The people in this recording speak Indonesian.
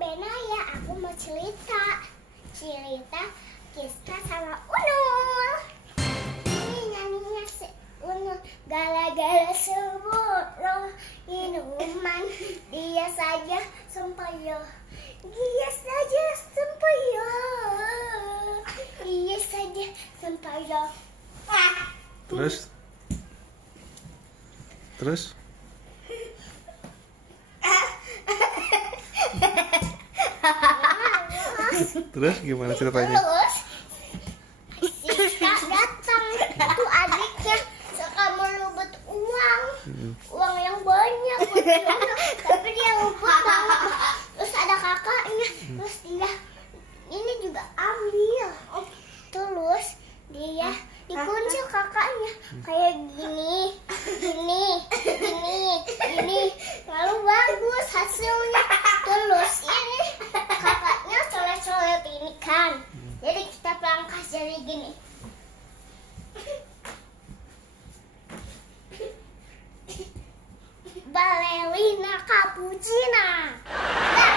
Benaya, aku mau cerita kisah sama Unul. Ini nyanyinya si Unul. Gara-gara sebut minuman, dia saja sempoyo. Dia saja sempoyo. Dia saja sempoyo. Terus Terus gimana ceritanya? Terus Siska datang, itu adiknya suka merubut uang, uang yang banyak, tapi dia lupa banget. Terus ada kakaknya, terus dia ini juga ambil. Terus dia dikunci kakaknya kayak gini, lalu bagus hasilnya. Terus ini kakaknya colet-colet ini kan, jadi kita pangkas jadi gini. Ballerina cappuccina. Nah,